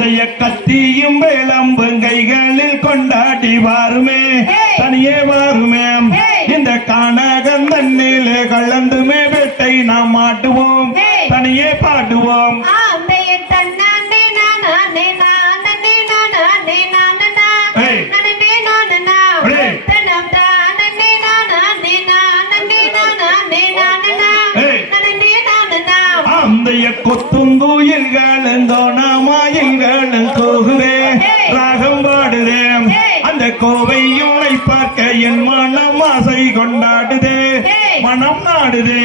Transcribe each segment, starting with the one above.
முந்தைய கத்தியும் விளம்பும் கைகளில் கொண்டாடி வாருமே. தனியே வாருமே. இந்த கானகம் தண்ணிலே கலந்துமே வெட்டை நாம் மாட்டுவோம் தனியே பாடுவோம். கொத்தும் கோயில் கலந்தோ கோவை யூனை பார்க்க என் மனம் ஆசை கொண்டாடுதே மனம் நாடுதே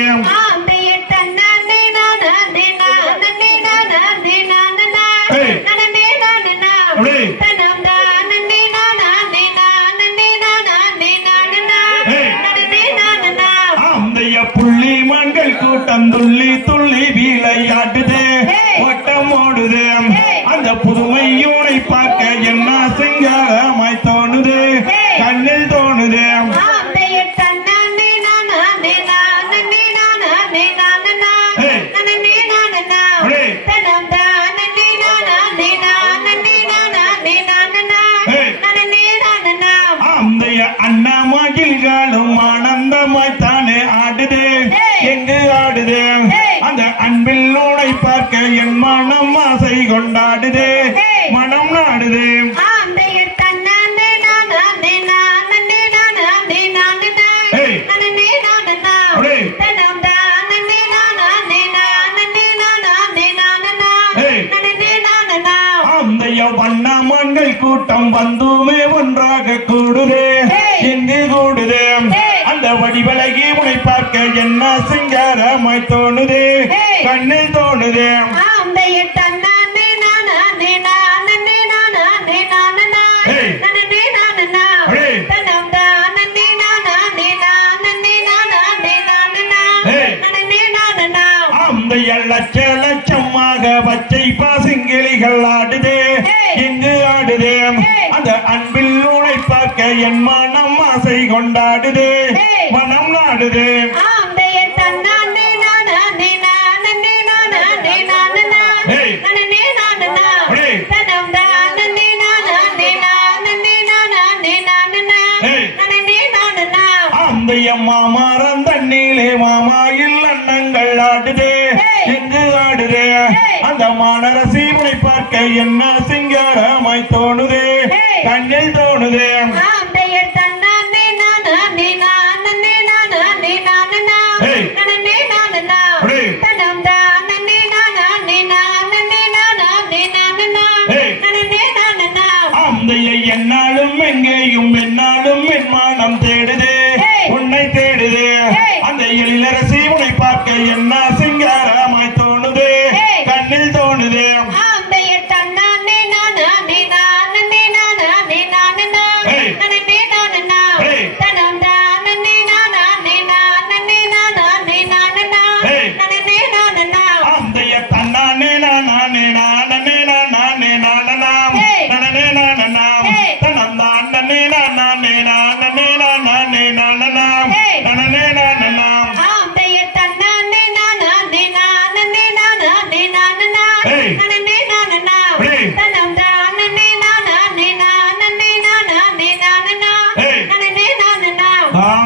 புள்ளி மண்கள் கூட்டம் துள்ளி அண்ணமாய் கிள்களும் ஆனந்தமாய் தானே ஆடுது எங்கு ஆடுது? அந்த அன்பில் நூலை பார்க்க என் மனம் ஆசை கொண்டாடுது. மனம் நாடுது. கூட்டம் வந்துமே எங்கு அந்த வடிவலகி உனை பார்க்க என்ன சிங்காரமாய் தோணுது. கண்ணில் தோணுது. லட்ச லட்சமாக பச்சை பாசிங்கிளிகள் ஆடுது. என் மனம் ஆசை கொண்டாடுது. மனம் நாடுது. மாமரம் தண்ணிலே மாமாயில் அண்ணங்கள் ஆடுது. எங்கு ஆடுது? அந்த மாணர சீமனை பார்க்க என்ன சிங்காரமாய் தோணுதே? கண்ணில் தோணுது என்னாலும் எங்கேயும் என்னாலும் என் மானம் தேடுது உன்னை தேடுது அந்த எழிலரசி உன்னை பார்க்க என்ன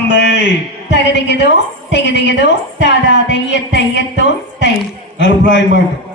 தந்தை. தகதகதோ தகதகதோ தாதா தையத்தை எத்தோம் தை. அருப்ராய் மாட்டோம்